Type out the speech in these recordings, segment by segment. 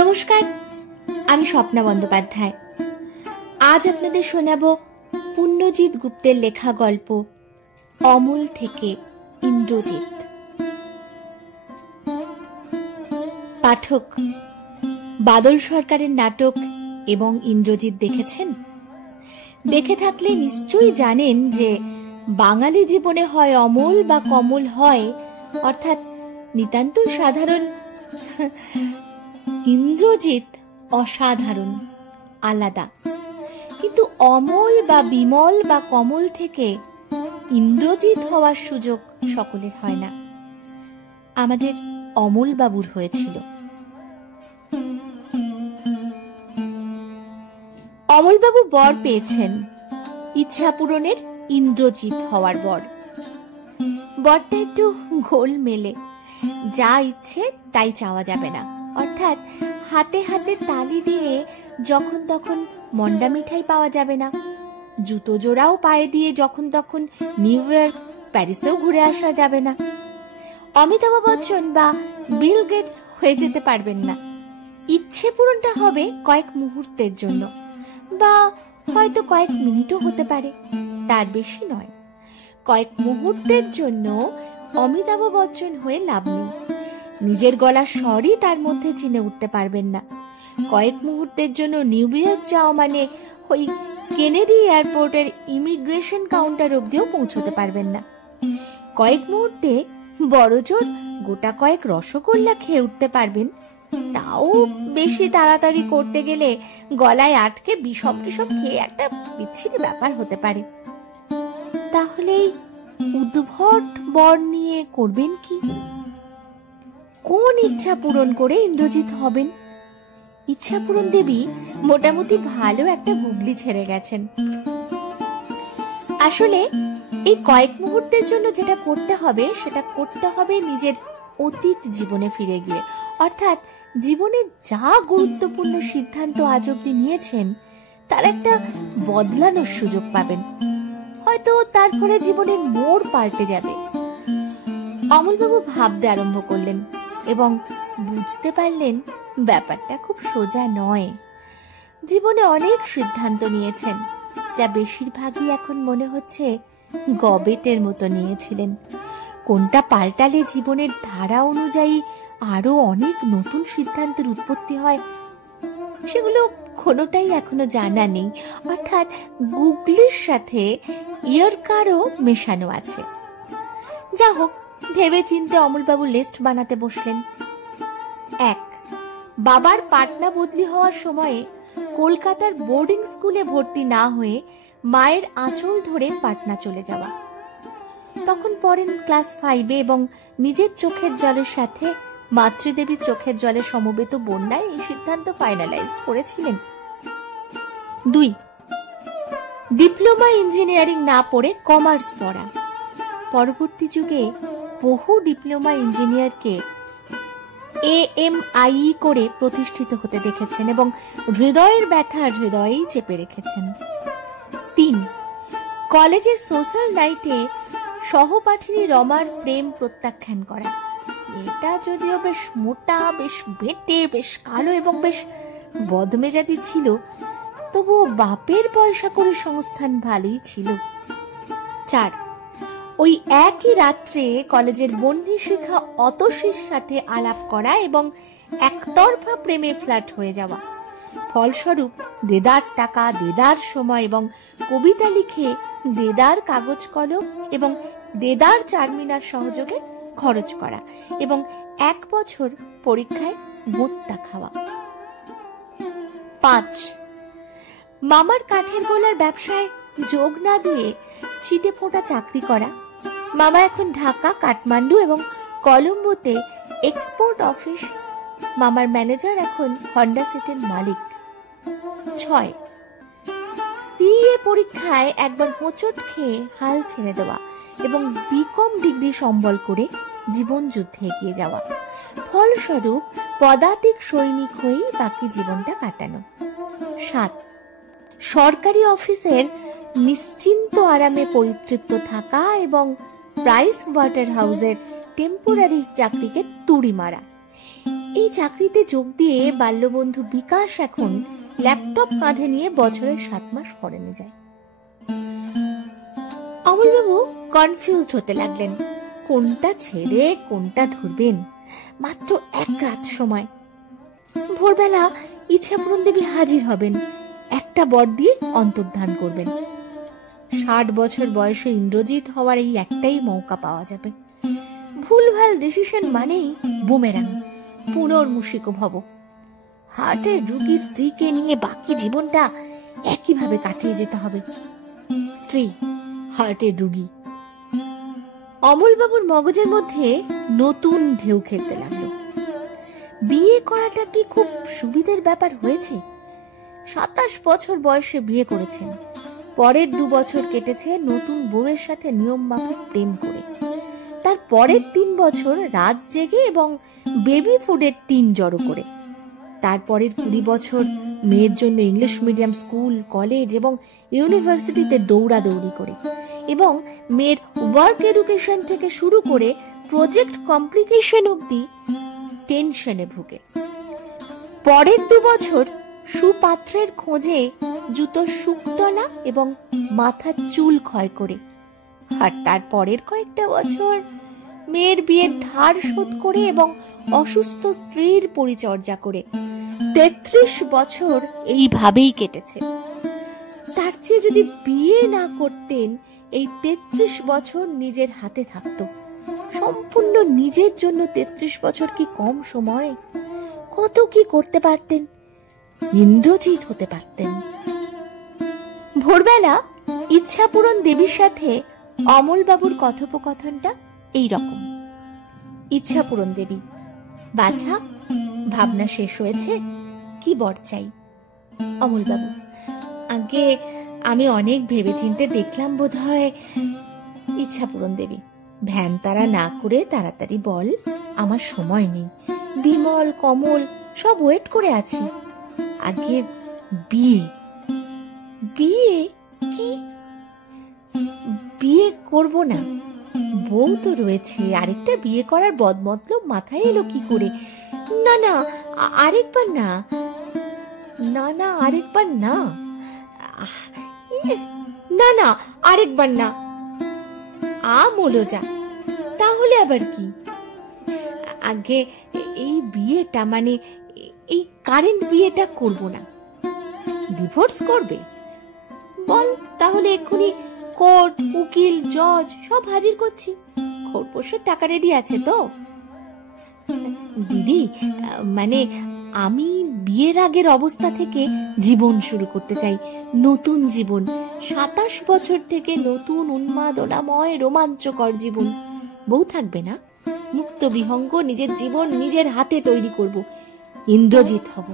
নমস্কার, আমি স্বপ্না বন্দ্যোপাধ্যায়। আজ আপনাদের শোনাব পুণ্যজিৎ গুপ্তের লেখা গল্প অমল থেকে ইন্দ্রজিৎ। পাঠক, বাদল সরকারের নাটক এবং ইন্দ্রজিৎ দেখেছেন? দেখে থাকলে নিশ্চয়ই জানেন যে বাঙালি জীবনে হয় অমল বা কমল হয়, অর্থাৎ নিতান্তই সাধারণ। ইন্দ্রজিৎ অসাধারণ, আলাদা। কিন্তু অমল বা বিমল বা কমল থেকে ইন্দ্রজিৎ হওয়ার সুযোগ সকলের হয় না। আমাদের অমল বাবুর হয়েছিল। অমলবাবু বর পেয়েছেন, ইচ্ছা পূরণের ইন্দ্রজিৎ হওয়ার বর। বরটা একটু গোল মেলে, যা ইচ্ছে তাই চাওয়া যাবে না, অর্থাৎ হাতে হাতে তালি দিয়ে যখন তখন মন্ডা মিঠাই পাওয়া যাবে না, জুতো জোড়াও পায়ে দিয়ে যখন তখন নিউ ইয়র্ক প্যারিসেও ঘুরে আসা যাবে না, অমিতাভ বচ্চন বা বিল গেটস হয়ে যেতে পারবেন না। ইচ্ছে পূরণটা হবে কয়েক মুহূর্তের জন্য, বা হয়তো কয়েক মিনিটও হতে পারে, তার বেশি নয়। কয়েক মুহূর্তের জন্য অমিতাভ বচ্চন হয়ে লাভ নেই, নিজের গলার স্বরই তার মধ্যে চিনে উঠতে পারবেন না। কয়েক মুহূর্তের জন্য নিউ ইয়র্ক যাওয়া মানে ওই কেনেডি এয়ারপোর্টের ইমিগ্রেশন কাউন্টার অব্দিও পৌঁছতে পারবেন না। কয়েক মুহূর্তে বড়জোর গোটা কয়েক রসগোল্লা খেয়ে উঠতে পারবেন, তাও বেশি তাড়াতাড়ি করতে গেলে গলায় আটকে বিষম টিসম খেয়ে একটা বিচ্ছিরি ব্যাপার হতে পারে। তাহলে উদ্ভট বর নিয়ে করবেন কি? কোন ইচ্ছা পূরণ করে ইন্দ্রজিৎ হবেন? ইচ্ছা পূরণ দেবী মোটামুটি ভালো একটা গুগলি ছেড়ে গেছেন। আসলে এই কয়েক মুহূর্তের জন্য যেটা করতে হবে সেটা করতে হবে নিজের অতীত জীবনে ফিরে গিয়ে, অর্থাৎ জীবনে যা গুরুত্বপূর্ণ সিদ্ধান্ত আজ অব্দি নিয়েছেন তার একটা বদলানোর সুযোগ পাবেন। হয়তো তারপরে জীবনের মোড় পাল্টে যাবে। অমলবাবু ভাবতে আরম্ভ করলেন এবং বুঝতে পারলেন ব্যাপারটা খুব সোজা নয়। জীবনে অনেক সিদ্ধান্ত নিয়েছেন, যা বেশিরভাগই এখন মনে হচ্ছে গবেটের মতো নিয়েছিলেন। কোনটা পাল্টালে জীবনের ধারা অনুযায়ী আরো অনেক নতুন সিদ্ধান্তের উৎপত্তি হয়, সেগুলো কোনোটাই এখনো জানা নেই, অর্থাৎ গুগলির সাথে ইয়র্কারও মেশানো আছে। যা হোক, ভেবে চিন্তে অমলবাবু লিস্ট বানাতে বসলেন। 1. বাবার পাটনা বদলি হওয়ার সময়ে কলকাতার বোর্ডিং স্কুলে ভর্তি না হয়ে মায়ের আঁচল ধরে পাটনা চলে যাওয়া। তখন পড়েন ক্লাস 5-এ এবং নিজের চোখের জলের সাথে মাতৃদেবীর চোখের জলে সমবেত বন্যায় এই সিদ্ধান্ত ফাইনালাইজ করেছিলেন। 2. ডিপ্লোমা ইঞ্জিনিয়ারিং না পড়ে কমার্স পড়া। পরবর্তী যুগে বহু ডিপ্লোমা ইঞ্জিনিয়ারকে AMIE করে প্রতিষ্ঠিত হতে দেখেছেন এবং হৃদয়ের ব্যথা হৃদয়েই চেপে রেখেছেন। 3. কলেজের সোশ্যাল নাইটে সহপাঠিনী রমার প্রেম প্রত্যাখ্যান করা। এটা যদিও বেশ মোটা, বেশ বেটে, বেশ কালো এবং বেশ বদমেজাজি ছিল, তবুও বাপের পয়সা করে সংস্থান ভালোই ছিল। 4. ওই একই রাত্রে কলেজের বন্যী শিখা অতসীর সাথে আলাপ করা এবং একতরফা প্রেমে ফ্ল্যাট হয়ে যাওয়া। ফলস্বরূপ দেদার টাকা, দেদার সময় এবং কবিতা লিখে দেদার কাগজ কলম এবং দেদার চারমিনার সহযোগে খরচ করা এবং 1 বছর পরীক্ষায় মোত্তা খাওয়া। 5. মামার কাঠের গোলার ব্যবসায় যোগ না দিয়ে ছিটে ফোঁটা চাকরি করা। মামা এখন ঢাকা, কাঠমান্ডু এবং কলম্বোতে এক্সপোর্ট অফিস। মামার ম্যানেজার এখন হন্ডা সিটির মালিক। 6. CA পরীক্ষায় একবার হোঁচট খেয়ে হাল ছেড়ে দেওয়া এবং বিকম ডিগ্রি সম্বল করে জীবন যুদ্ধে এগিয়ে যাওয়া। ফলস্বরূপ পদাতিক সৈনিক হয়েই বাকি জীবনটা কাটানো। 7. সরকারি অফিসের নিশ্চিন্ত আরামে পরিতৃপ্ত থাকা এবং প্রাইস ওয়াটার হাউসের টেম্পোরারি চাকরিকে তুড়ি মারা এই চাকরিতে যোগ দিয়ে বাল্যবন্ধু বিকাশ এখন ল্যাপটপ কাঁধে নিয়ে বছরের 7 মাস ফরেনে যায়। অমলবাবু কনফিউজড হতে লাগলেন, কোনটা ছেড়ে কোনটা ধরবেন। মাত্র 1 রাত সময়। ভোরবেলা ইচ্ছাপূরণ দেবী হাজির হবেন, একটা বর দিয়ে অন্তর্ধান করবেন। 60 বছর বয়সে ইন্দ্রজিৎ হওয়ার এই একটাই মৌকা পাওয়া যাবে। ভুলভাল ডিসিশন মানেই বুমেরাং, পুনর্মূষিক ভব। হার্টের রোগী স্ত্রীকে নিয়ে বাকি জীবনটা একইভাবে কাটিয়ে যেতে হবে। স্ত্রী হার্টের রোগী। অমলবাবুর মগজের মধ্যে নতুন ঢেউ খেলতে লাগলো। বিয়ে করাটা কি খুব সুবিধের ব্যাপার হয়েছে? 27 বছর বয়সে বিয়ে করেছেন, পরের 2 বছর কেটেছে নতুন বউয়ের সাথে নিয়ম মাফিক প্রেম করে। তার পরের 3 বছর রাত জেগে এবং বেবি ফুডের টিন জড়ো করে। তারপরের 20 বছর মেয়ের জন্য ইংলিশ মিডিয়াম স্কুল, কলেজ এবং ইউনিভার্সিটিতে দৌড়াদৌড়ি করে এবং মেয়ের ওয়ার্ক এডুকেশন থেকে শুরু করে প্রজেক্ট কমপ্লিকেশন অবধি টেনশনে ভুগে। পরের 2 বছর সুপাত্রের খোঁজে জুতো শুকতলা এবং মাথার চুল ক্ষয় করে। আর তার পরের কয়েকটা বছর মেয়ের বিয়ের ধার শোধ করে এবং অসুস্থ স্ত্রীর পরিচর্যা করে। 33 বছর এইভাবেই কেটেছে। তার চেয়ে যদি বিয়ে না করতেন, এই 33 বছর নিজের হাতে থাকতো। সম্পূর্ণ নিজের জন্য 33 বছর কি কম সময়? কত কি করতে পারতেন, ইন্দ্রজিৎ হতে পারতেন। ভোরবেলা ইচ্ছাপূরণ দেবীর সাথে অমলবাবুর কথোপকথনটা এইরকম। ইচ্ছাপূরণ দেবী: বাছা, ভাবনা শেষ হয়েছে? কি বর চাই? অমলবাবু: আগে আমি অনেক ভেবেচিন্তে দেখলাম বোধ হয়। ইচ্ছাপূরণ দেবী: ভ্যান তারা না করে তাড়াতাড়ি বল, আমার সময় নেই। বিমল, কমল সব ওয়েট করে আছি। আগে বিয়ে। বিয়ে কি? বিয়ে করব না, বউ তো রয়েছে, আরেকটা বিয়ে করার বদমতলব মাথায় এলো কি করে? না না, আরেকবার না। না না, আরেকবার না। না না, আরেকবার না। মোলো যা, তাহলে আবার কি? আগে এই বিয়েটা, মানে এই কারেন্ট বিয়েটা করব না। ডিভোর্স করবে? বল তাহলে এক্ষুনি কোর্ট, উকিল, জজ সব হাজির করছি। খোরপোশের টাকা রেডি আছে তো? দিদি, মানে আমি বিয়ের আগের অবস্থা থেকে জীবন শুরু করতে চাই, নতুন জীবন। 27 বছর থেকে নতুন উন্মাদনাময় রোমাঞ্চকর জীবন। বউ থাকবে না, মুক্ত বিহঙ্গ নিজের জীবন নিজের হাতে তৈরি করব, ইন্দ্রজিৎ হব।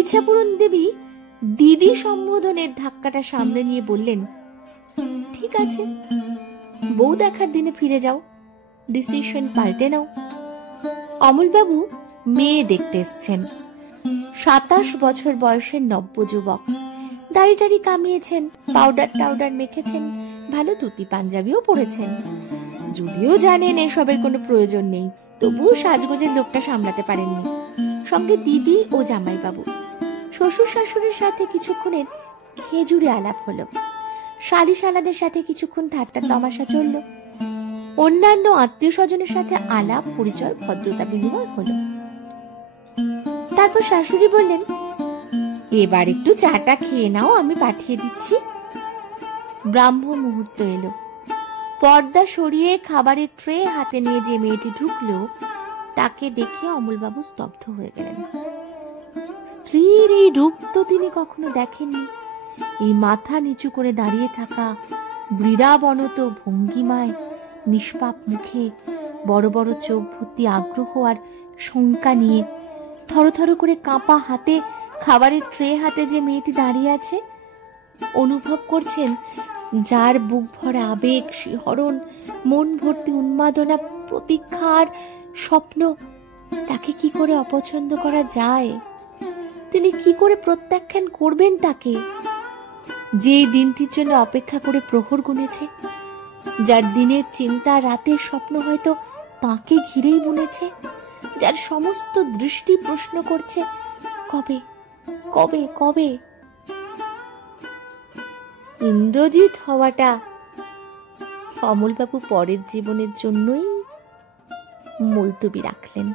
ইচ্ছাপূরণ দেবী দিদি সম্বোধনের ধাক্কাটা সামনে নিয়ে বললেন, ঠিক আছে, বউ দেখার দিনে ফিরে যাও, ডিসিশন পাল্টে নাও। অমলবাবু মেয়ে দেখতে এসছেন। 27 বছর বয়সের নব্য যুবক। দাড়ি টাড়ি কামিয়েছেন, পাউডার টাউডার মেখেছেন, ভালো ধুতি পাঞ্জাবিও পরেছেন। যদিও জানেন এসবের কোনো প্রয়োজন নেই, তবুও সাজগোজের লোকটা সামলাতে পারেননি। সঙ্গে দিদি ও জামাইবাবু। শ্বশুর শাশুড়ির সাথে কিছুক্ষণের খেজুরে আলাপ হলো। শালিশালাদের সাথে কিছুক্ষণ ঠাট্টা তামাশা চলল। অন্যান্য আত্মীয় স্বজনের সাথে আলাপ পরিচয় ভদ্রতা বিনিময় হলো। তারপর শাশুড়ি বললেন, এবার একটু চাটা খেয়ে নাও, আমি পাঠিয়ে দিচ্ছি। ব্রাহ্ম মুহূর্ত এলো। পর্দা সরিয়ে খাবারের ট্রে হাতে নিয়ে যে মেয়েটি ঢুকলো, তাকে দেখে অমলবাবু স্তব্ধ হয়ে গেলেন। স্ত্রীর এই রূপ তো তিনি কখনো দেখেননি। এই মাথা নিচু করে দাঁড়িয়ে থাকা, বীরাবনত ভঙ্গিমায়, নিষ্পাপ মুখে, বড় বড় চোখ ভর্তি আগ্রহ আর শঙ্কা নিয়ে, থরথর করে কাঁপা হাতে খাবারের ট্রে হাতে যে মেয়েটি দাঁড়িয়ে আছে, অনুভব করছেন যার বুক ভরা আবেগ, শিহরণ, মন ভর্তি উন্মাদনা, প্রতীক্ষার স্বপ্ন, তাকে কি করে অপছন্দ করা যায়? তিনি কি করে প্রত্যাখ্যান করবেন তাকে, যে দিনটির জন্য অপেক্ষা করে প্রহর গুনেছে, যার দিনের চিন্তা, রাতের স্বপ্ন হয়তো তাকে ঘিরেই বুনেছে, যার সমস্ত দৃষ্টি প্রশ্ন করছে কবে কবে কবে। ইন্দ্রজিৎ হওয়াটা অমলবাবু পরের জীবনের জন্যই মুলতবি রাখলেন।